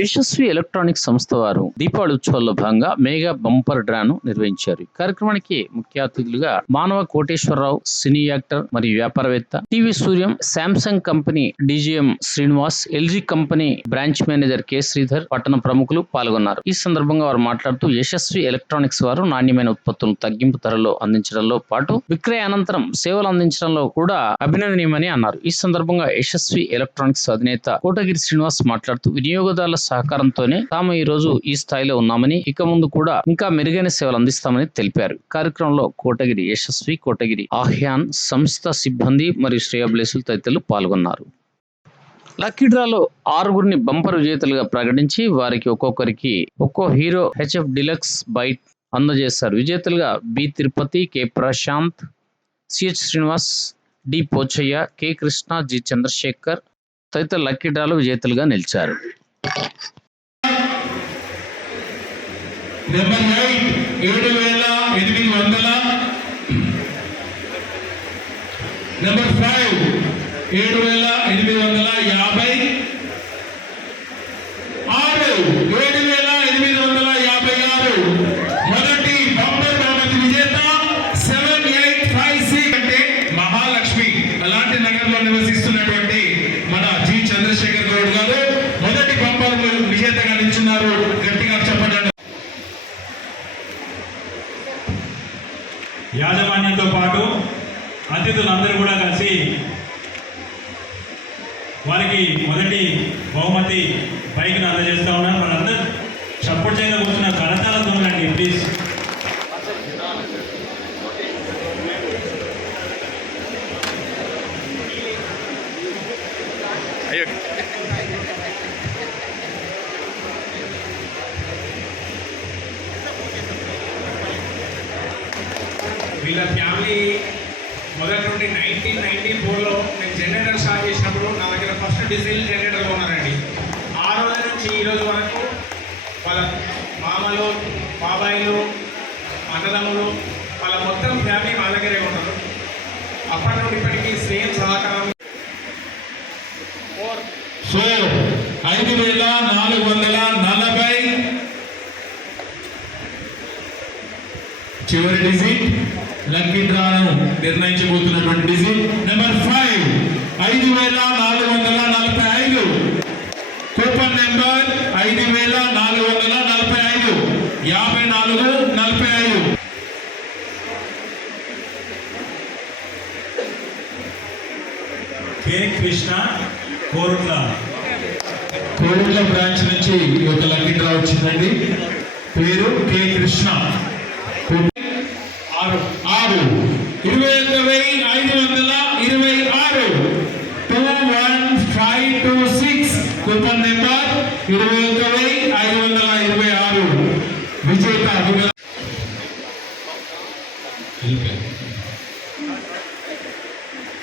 Yashasvi electronics సంస్థ వారు దీపావళి ఉత్సవాల్లో భాగంగా మెగా బంపర్ డ్రాను నిర్వహించారు. ఈ కార్యక్రమానికి ముఖ్య అతిథులుగా మానవ కోటేశ్వరరావు, సినీ యాక్టర్ మరియు వ్యాపారవేత్త, TV Suryam, Samsung company DGM Srinivas, LG company branch manager K Sridhar, పట్టణ ప్రముఖులు పాల్గొన్నారు. ఈ సందర్భంగా వారు మాట్లాడుతూ యశస్వి ఎలక్ట్రానిక్స్ వారు నాణ్యమైన ఉత్పత్తులను తగ్గింపు ధరలో అందించడంలో పాటు విక్రయ అనంతరం సేవలు అందించడంలో కూడా అభినందనీయమని అన్నారు. ఈ సందర్భంగా యశస్వి ఎలక్ట్రానిక్స్ అధినేత కోటగిరి శ్రీనివాస్ మాట్లాడుతూ వినియోగదారుల సహకారంతోనే తాము ఈ రోజు ఈ స్థాయిలో ఉన్నామని, ఇక ముందు కూడా ఇంకా మెరుగైన సేవలు అందిస్తామని తెలిపారు. కార్యక్రమంలో కోటగిరి యశస్వి, కోటగిరి ఆహ్యాన్ సంస్థ సిబ్బంది మరియు శ్రేయోభిలాషులు తదితరులు పాల్గొన్నారు. లక్కీ డ్రాలో 6గురిని బంపర్ విజేతలుగా ప్రకటించి వారికి ఒక్కొక్కరికి ఒక్కో హీరో హెచ్ఎఫ్ డిలక్స్ బైక్ అందజేశారు. విజేతలుగా B Tirupati, K Prashant, CH Srinivas, D Pochaiah, K Krishna, G Chandrasekhar తదితర లక్కీ డ్రాలో విజేతలుగా నిలిచారు. నెంబర్ 8 7,800. నెంబర్ 5 7,850. 7,856 మొదటి బంపర్ బహుమతి విజేత 7856 అంటే మహాలక్ష్మి అలాంటి నగర్లో నివసిస్తున్నటువంటి మన జి చంద్రశేఖర్ గౌడ్ గారు మొదటి బంపర్ విజేతగా నిలిచున్నారు. గట్టిగా చెప్పండి. యాజమాన్యంతో పాటు అతిథులందరూ కూడా కలిసి వారికి మొదటి బహుమతి బైక్ను అందజేస్తూ ఉన్నారు. వాళ్ళందరూ సపోర్ట్ చేయగా కూర్చున్న కరతాలతో అండి ప్లీజ్. వీళ్ళ ఫ్యామిలీ మొదటి నుండి 1994లో నేను జనరేటర్ స్టార్ట్ చేసినప్పుడు నా దగ్గర ఫస్ట్ డీజిల్ జనరేటర్లో ఉన్నారండి. ఆ రోజు నుంచి ఈ రోజు వరకు వాళ్ళ మామలు, బాబాయిలు, అన్నదమ్ములు వాళ్ళ మొత్తం ఫ్యామిలీ మా దగ్గరే ఉన్నారు. అప్పటి నుండి ఇప్పటికీ సేమ్ సహకారం. సో 5,440 చివరి డిజిట్ లక్కీ డ్రాను నిర్ణయించబోతున్నటువంటి digit number 5 5,445. Coupon number 5,445 5445. K Krishna, Korutla branch నుంచి ఒక లక్కీ డ్రా వచ్చిందండి. పేరు కె కృష్ణ. 21,526 21526. Coupon number 21,526.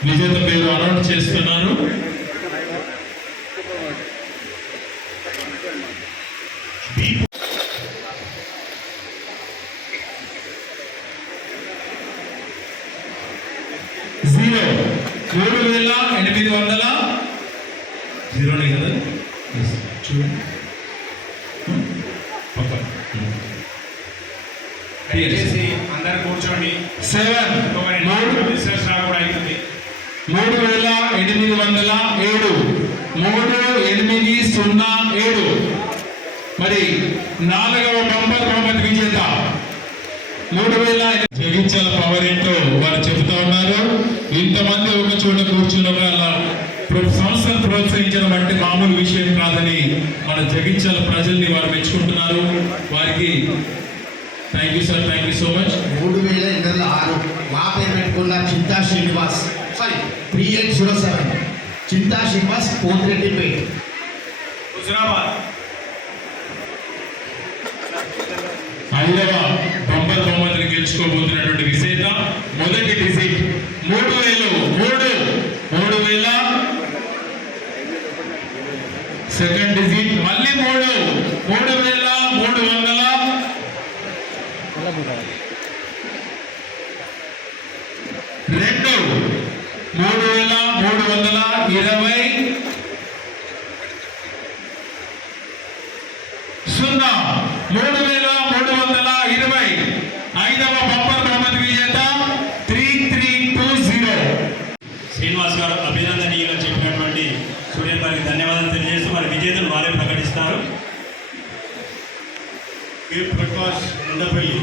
విజేత పేరు అనౌన్స్ చేస్తున్నారు. జీరో 3,800. జీరోనే కదా చూడండి. దయచేసి అందరు కూర్చోండి. 3,807. 3807. మరి 4వ బంపర్ బహుమతి విజేత 3,000. జగిత్యాల పవర్ ఏంటో వారు చెబుతా ఉన్నారు. ఇంతమంది ఒక చోట కూర్చున్న వాళ్ళ సంస్థను ప్రోత్సహించడం అంటే మామూలు విషయం కాదని మన జగిత్యాల ప్రజల్ని వారు మెచ్చుకుంటున్నారు. వారికి thank you sir, thank you so much. 3,806 మా పేరు పెట్టుకున్న చింతా శ్రీనివాస్ 3807 చింతా శ్రీనివాస్ పోతిరెడ్డిపేట హుజరాబాద్. 5వ బంపర్ బహుమతిని గెలుచుకోబోతున్నటువంటి విజేత మొదటి డిజిట్ 3,000. సెకండ్ డిజిట్ మళ్ళీ 3,300. రెండు 3,320. 3320 ఐదవ బంపర్ బహుమతి విజేత 3320. శ్రీనివాస్ గారు అభినందనీయులు చెప్పినటువంటి సూర్యన్ గారికి ధన్యవాదాలు తెలియజేస్తూ మరి విజేతలు వారే ప్రకటిస్తారు. Prakash Undapalli.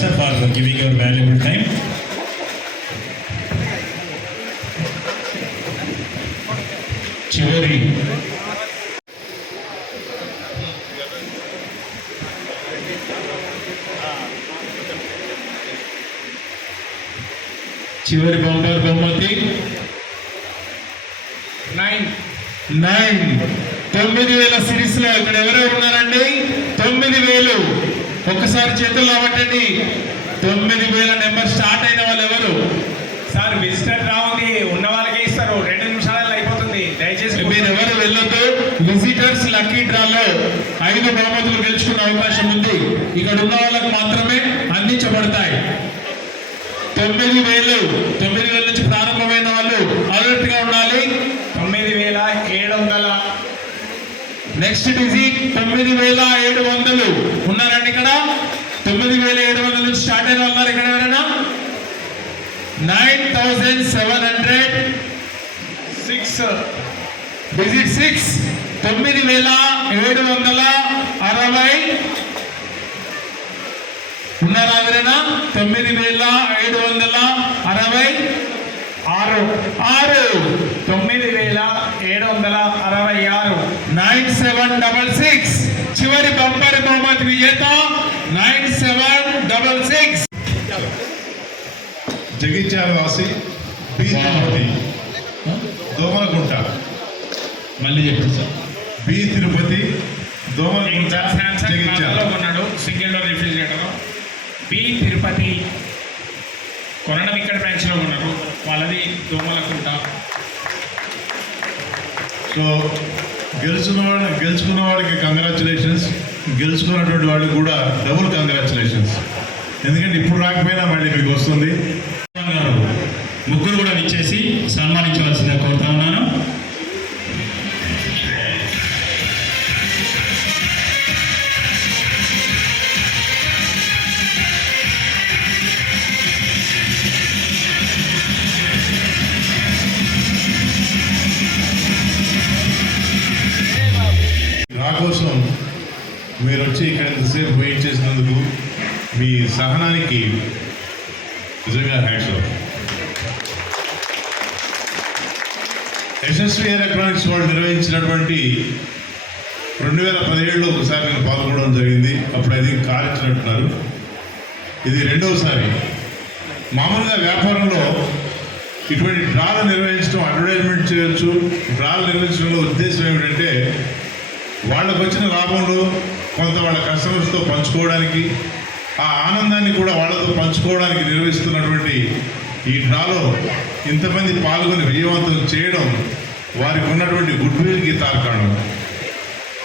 Sir, for giving your valuable time. చివరి బంపర్ బహుమతి 9,000 సిరీస్ లో ఇక్కడ ఎవరెవరు ఉన్నారండి? 9,000. ఒక్కసారి చేతుల్లో అవ్వటండి. 9,000 నెంబర్ స్టార్ట్ అయిన వాళ్ళు ఎవరు? సార్ విజిటర్ రావుంది, ఉన్న వాళ్ళకే ఇస్తారు. 2 నిమిషాలలో అయిపోతుంది. దయచేసి మీరు ఎవరు వెళ్ళొద్దు. విజిటర్స్ లక్కీ డ్రాలో 5 బహుమతులు గెలుచుకునే అవకాశం ఉంది. ఇక్కడ ఉన్న వాళ్ళకు మాత్రమే అందించబడతాయి. 9,000 నుంచి ప్రారంభమైన వాళ్ళు అలర్ట్ గా ఉండాలి. 9,700. నెక్స్ట్ డిజిట్ 9,700 ఉన్నారండి ఇక్కడ. 9,700 నుంచి స్టార్ట్ అయిన ఉన్నారు ఇక్కడ ఎవరైనా? 9,706 డిజిట్ 6 9,760 ఉన్నారా ఎవరైనా? 9,760 9,766. 9766 చివరి బంపర్ బహుమతి విజేత 9766. జగిత్యాల వాసి బి తిరుపతి దోమలగుంట. మళ్ళీ చెప్పండి సార్. బి తిరుపతి దోమలగుంట జగిత్యాల. ఉన్నాడు single door refrigerator. B Tirupati కొనడం ఇక్కడ బ్రాంచ్లో ఉన్నారు. వాళ్ళది దోమలకుంట. సో గెలుచుకున్న వాడికి కంగ్రాచులేషన్స్, గెలుచుకున్నటువంటి వాడికి కూడా డబుల్ కంగ్రాచులేషన్స్. ఎందుకంటే ఇప్పుడు రాకపోయినా మళ్ళీ మీకు వస్తుంది. గారు ముగ్గురు కూడా విచ్చేసి సన్మానించవలసిందిగా కోరుతా ఉన్నాను. నా కోసం మీరు వచ్చి ఇక్కడ ఎంతసేపు వెయిట్ చేసినందుకు మీ సహనానికి నిజంగా హ్యాట్స్ ఆఫ్. యశస్వి ఎలక్ట్రానిక్స్ వాళ్ళు నిర్వహించినటువంటి 2017లో ఒకసారి నేను పాల్గొనడం జరిగింది. అప్పుడు అది కార్ ఇచ్చినట్టున్నారు. ఇది రెండవసారి. మామూలుగా వ్యాపారంలో ఇటువంటి డ్రాలు నిర్వహించడం, అడ్వర్టైజ్మెంట్ చేయొచ్చు. డ్రాలు నిర్వహించడంలో ఉద్దేశం ఏమిటంటే వాళ్ళకు వచ్చిన లాభంలో కొంత వాళ్ళ కస్టమర్స్తో పంచుకోవడానికి, ఆ ఆనందాన్ని కూడా వాళ్ళతో పంచుకోవడానికి నిర్వహిస్తున్నటువంటి ఈ డ్రాలో ఇంతమంది పాల్గొని విజయవంతం చేయడం వారికి ఉన్నటువంటి గుడ్ విల్కి తార్కాణం.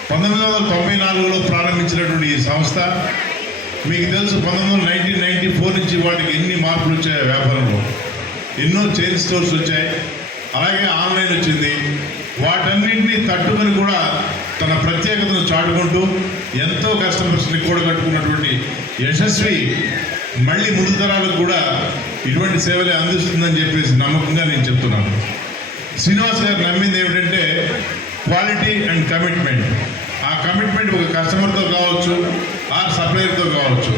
1994లో ప్రారంభించినటువంటి ఈ సంస్థ మీకు తెలుసు. 1994 నుంచి వాటికి ఎన్ని మార్పులు వచ్చాయో వ్యాపారంలో. ఎన్నో చైన్ స్టోర్స్ వచ్చాయి, అలాగే ఆన్లైన్ వచ్చింది. వాటన్నింటినీ తట్టుకొని కూడా తన ప్రత్యేకతను చాటుకుంటూ ఎంతో కస్టమర్స్ని కూడగట్టుకున్నటువంటి యశస్వి మళ్ళీ ముందు తరాలకు కూడా ఇటువంటి సేవలే అందిస్తుందని చెప్పేసి నమ్మకంగా నేను చెప్తున్నాను. శ్రీనివాస్ గారు నమ్మింది ఏమిటంటే క్వాలిటీ అండ్ కమిట్మెంట్. ఆ కమిట్మెంట్ ఒక కస్టమర్తో కావచ్చు, ఆర్ సప్లయర్తో కావచ్చు.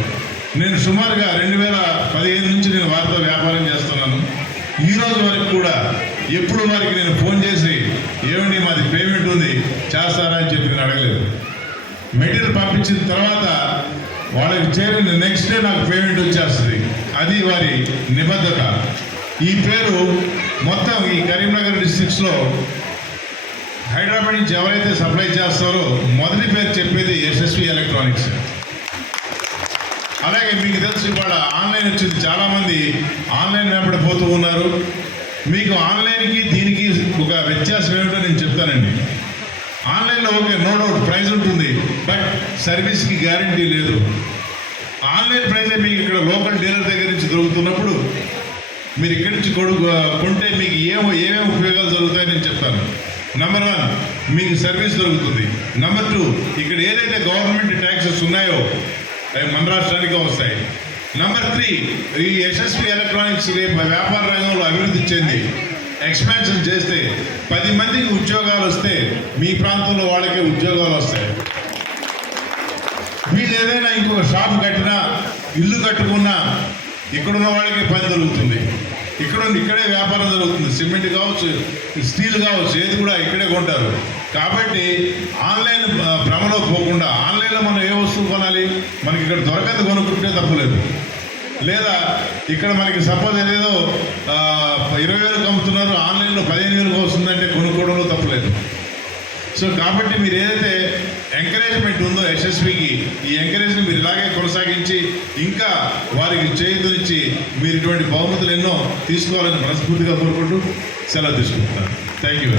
నేను సుమారుగా 2015 నుంచి నేను వారితో వ్యాపారం చేస్తున్నాను. ఈ రోజు వరకు కూడా ఎప్పుడు వారికి నేను ఫోన్ చేసి ఏమండి మాది పేమెంట్ ఉంది చేస్తారా అని చెప్పి నేను అడగలేదు. మెటీరియల్ పంపించిన తర్వాత వాళ్ళకి చేరిన నెక్స్ట్ డే నాకు పేమెంట్ వచ్చేస్తుంది. అది వారి నిబద్ధత. ఈ పేరు మొత్తం ఈ కరీంనగర్ డిస్ట్రిక్ట్స్లో హైదరాబాద్ నుంచి ఎవరైతే సప్లై చేస్తారో మొదటి పేరు చెప్పేది యశస్వి ఎలక్ట్రానిక్స్. అలాగే మీకు తెలుసు ఇవాళ ఆన్లైన్ వచ్చింది, చాలామంది ఆన్లైన్ వెంబడి పోతూ ఉన్నారు. మీకు ఆన్లైన్కి దీనికి ఒక వ్యత్యాసం ఏమిటో నేను చెప్తానండి. ఆన్లైన్లో ఓకే, నో డౌట్ ప్రైస్ ఉంటుంది, బట్ సర్వీస్కి గ్యారంటీ లేదు. ఆన్లైన్ ప్రైజే మీకు ఇక్కడ లోకల్ డీలర్ దగ్గర నుంచి దొరుకుతున్నప్పుడు మీరు ఇక్కడి నుంచి కొంటే మీకు ఏమేమి ఉపయోగాలు జరుగుతాయని నేను చెప్తాను. నెంబర్ 1, మీకు సర్వీస్ దొరుకుతుంది. నెంబర్ 2, ఇక్కడ ఏదైతే గవర్నమెంట్ ట్యాక్సెస్ ఉన్నాయో అవి మన రాష్ట్రానికే వస్తాయి. నెంబర్ 3, ఈ యశస్వి ఎలక్ట్రానిక్స్ రేపు వ్యాపార రంగంలో అభివృద్ధి చెంది ఎక్స్పాన్షన్ చేస్తే 10 మందికి ఉద్యోగాలు వస్తే మీ ప్రాంతంలో వాళ్ళకే ఉద్యోగాలు వస్తాయి. వీళ్ళు ఏదైనా ఇంకొక షాప్ కట్టినా, ఇల్లు కట్టుకున్నా ఇక్కడున్న వాళ్ళకి పని దొరుకుతుంది. ఇక్కడే వ్యాపారం జరుగుతుంది. సిమెంట్ కావచ్చు, స్టీల్ కావచ్చు, ఏది కూడా ఇక్కడే కొంటారు. కాబట్టి ఆన్లైన్ భ్రమలో పోకుండా ఆన్లైన్లో మనం ఏ వస్తువు కొనాలి, మనకి ఇక్కడ దొరకదు, కొనుక్కుంటే తప్పులేదు. లేదా ఇక్కడ మనకి సపోజ్ ఏదేదో 20,000 అమ్ముతున్నారు, ఆన్లైన్లో 15,000 వస్తుందంటే కొనుక్కోవడంలో తప్పులేదు. సో కాబట్టి మీరు ఏదైతే ఎంకరేజ్మెంట్ ఉందో యశస్వికి, ఈ ఎంకరేజ్ని మీరు ఇలాగే కొనసాగించి ఇంకా వారికి చేతునిచ్చి మీరు ఇటువంటి బహుమతులు ఎన్నో తీసుకోవాలని మనస్ఫూర్తిగా కోరుకుంటూ సెలవు తీసుకుంటున్నాను. Thank you.